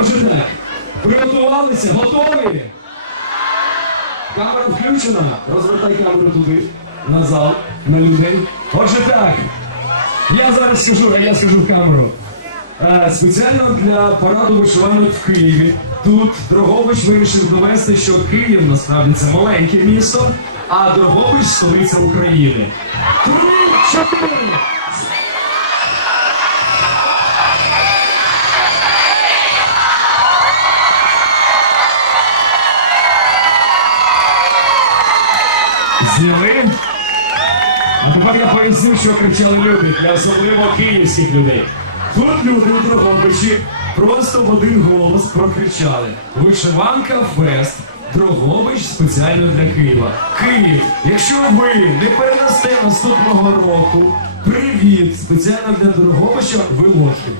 Отже так, приготувалися, готові? Камера включена. Розвертай камеру туди, на зал, на людей. Отже так, я зараз скажу, а я скажу в камеру. Е, Спеціально для параду вишиванок в Києві. Тут Дрогобич вирішив довести, що Київ насправді це маленьке місто, а Дрогобич столиця України. Три, чотири. Зняли? А тепер я поясню, що кричали люди, для особливо київських людей. Тут люди у Дрогобичі просто в один голос прокричали Вишиванка Фест. Дрогобич спеціально для Києва. Київ, якщо ви не передасте наступного року привіт спеціально для Дрогобича, ви лохи.